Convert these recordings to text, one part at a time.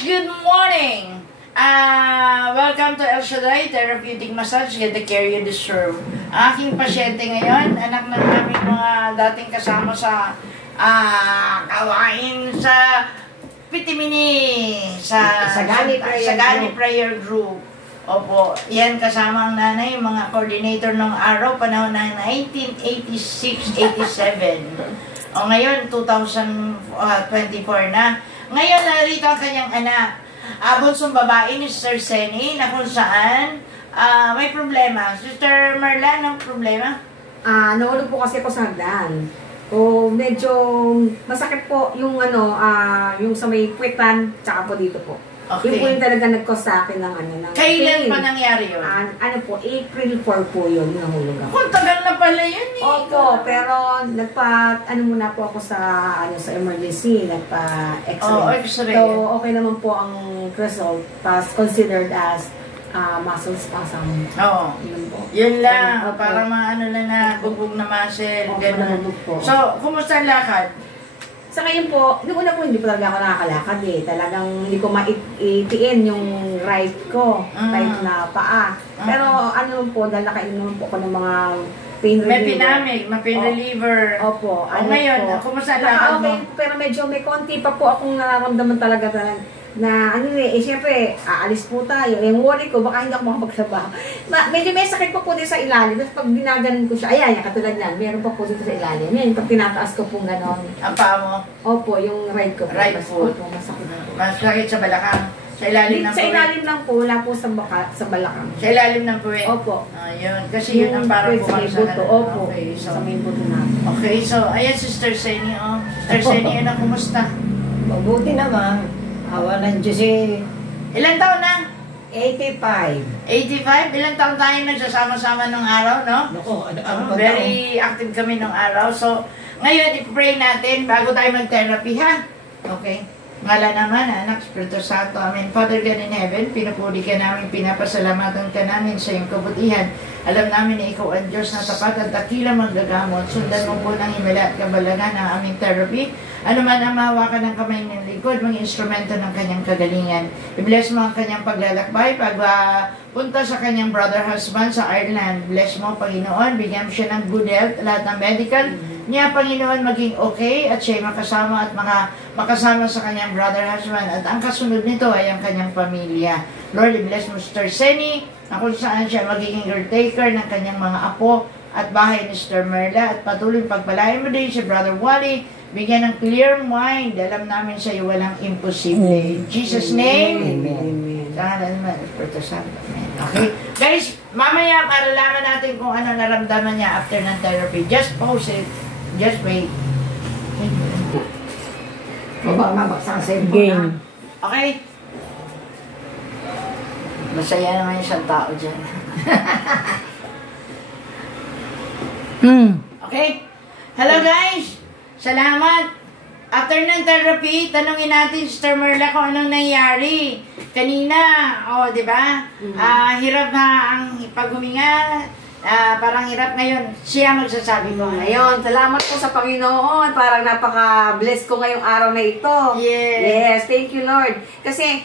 guys, good morning! Welcome to El Shaddai Therapeutic Massage. Get the care you deserve. Aking pasyente ngayon, anak ng aming mga dating kasama sa kawain sa Pitimini, sa Sagani Prayer Group. Opo, yan kasama ang nanay, mga coordinator ng araw, panahon ng 1986-87. O ngayon, 2024 na. Ngayon, narito ang kanyang anak. Bunsong babae ni Sister Seni, na kung saan may problema. Sister Marla, anong problema? Naulog po kasi ako sa hagdan. Medyo masakit po yung yung sa may puwetan, tsaka po dito po. Okay. Yung po yung talaga nag-cause sa akin ng Kailan pain. pa nangyari yun? April 4 po yun, nahulog ako. Kung tagal na pala yun eh. Opo, pero muna po ako sa emergency, nagpa-x-ray. X-ray. So, okay naman po ang result, pas considered as muscle spasm. Oo. Yun lang, para maano lang na bubog na muscle, gano'n. So, kumusta ang lakad? Sa ngayon po, noong una po hindi po talaga ako nakakalakad eh. Talagang hindi ko maitiin yung right ko, right na paa. Pero po, dahil nakainom po ako ng mga pain reliever. May pinamig, may pain reliever. Opo. Ngayon, kumusta ang lakad mo? Pero medyo may konti pa po akong nararamdaman talaga na siyempre, aalis po tayo. Yung worry ko, baka hindi ako makapagsabaho. Medyo may sakit pa po din sa ilalim. Tapos pag dinaganan ko siya, ayan, katulad yan, meron pa po dito sa ilalim. Yan, pag tinataas ko po gano'n. Ang paa mo? Opo, yung right ko po. Right foot. Opo, masakit na po. Masakit sa balakang? Sa ilalim ng puwet? Sa ilalim lang po, wala po sa balakang. Sa ilalim ng puwet? Opo. Yun, kasi yun ang parang bumaksakan. Opo, okay, so, sa may buto na. Okay, so, ayan, Sister Seni, Sister Seni, ano, kumusta? Mabuti naman. Awa ng Diyos eh. Ilan taon na? 85. 85? Ilang taon tayo nagsasama-sama nung araw, no? Naku, very active kami nung araw. So, ngayon, i-pray natin bago tayo mag-therapy, ha? Okay. Ngala naman, Anak, Espiritu Santo. Amen. Father God in heaven, pinupuli ka namin, pinapasalamatan ka namin sa iyong kabutihan. Alam namin na ikaw ang Diyos na tapat at dakila maggagamot. Sundan mo po ng himala at kabalagan ng aming therapy. Ano man ang mahawakan ng kamay ng likod, mga instrumento ng kanyang kagalingan. I-bless mo ang kanyang paglalakbay, punta sa kanyang brother husband sa Ireland. Bless mo, Panginoon. Bigyan mo siya ng good health, lahat ng medical niya, Panginoon, maging okay at siya makasama at makasama sa kanyang brother husband. At ang kasunod nito ay ang kanyang pamilya. Lord, i-bless mo Sister Seni, na kung saan siya magiging caretaker ng kanyang mga apo at bahay ni Sister Merla. At patuloy pagpalain mo din si Brother Wally. Bigyan ng clear mind. Alam namin sa iyo walang imposible. In Jesus' name, Amen. Sana naman, Espiritu Santo. Amen. Okay? Guys, mamaya malalaman natin kung ano naramdaman niya after ng therapy. Just pause it. Just wait. Baba mabaksak sa game. Okay? Masaya naman yung isang tao dyan. Okay? Hello guys! Salamat! After ng therapy, tanungin natin Sister Merla kung anong nangyari. Kanina, di ba? Hirap na ang paghuminga. Parang hirap ngayon. Siya magsasabi ko. Ayun, salamat po sa Panginoon. Parang napaka-bless ko ngayong araw na ito. Yes, thank you Lord. Kasi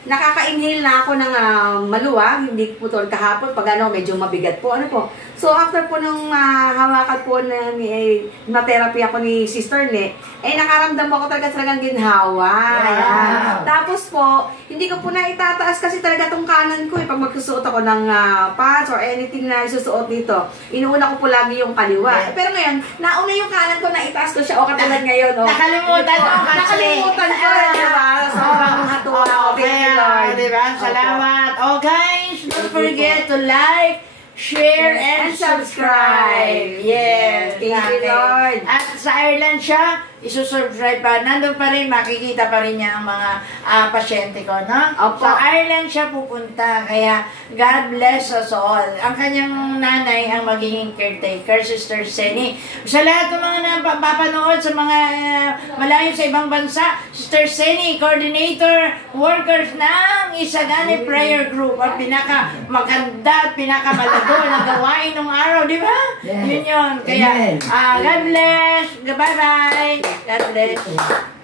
nakaka-inhale na ako ng maluwag, hindi po tulad kahapon, pag medyo mabigat po, So, after po nung hawakan po na therapy ako ni Sister Ne, nakaramdam ako talagang ginhawa. Wow. Tapos po, hindi ko po na itataas kasi talaga tong kanan ko, pag magsusuot ako ng pants or anything na isusuot dito, inuuna ko po lagi yung kaliwa. Pero ngayon, nauna yung kanan ko na itaas ko siya, katulad ngayon. Nakalimutan mo kasi. Nakalimutan ko, diba? Sobrang hatuwa ako. Thank you, Lord. Diba? Salamat. Guys, don't forget to like, share, and subscribe. Yes. Thank you, Lord. At sa Ireland siya, isusubscribe pa. Nandun pa rin, makikita pa rin niya ang mga pasyente ko, no? Opo. Sa Ireland siya pupunta. Kaya, God bless us all. Ang kanyang nanay ang magiging caretaker, Sister Seni. Sa lahat ng mga napapanood sa mga malayo sa ibang bansa, Sister Seni, coordinator, workers ng Isagani Prayer Group. Ang pinaka-maganda at pinaka-malago na gawain ng araw, di ba? Yes. Yun yun. Kaya, God bless. Bye-bye. God bless.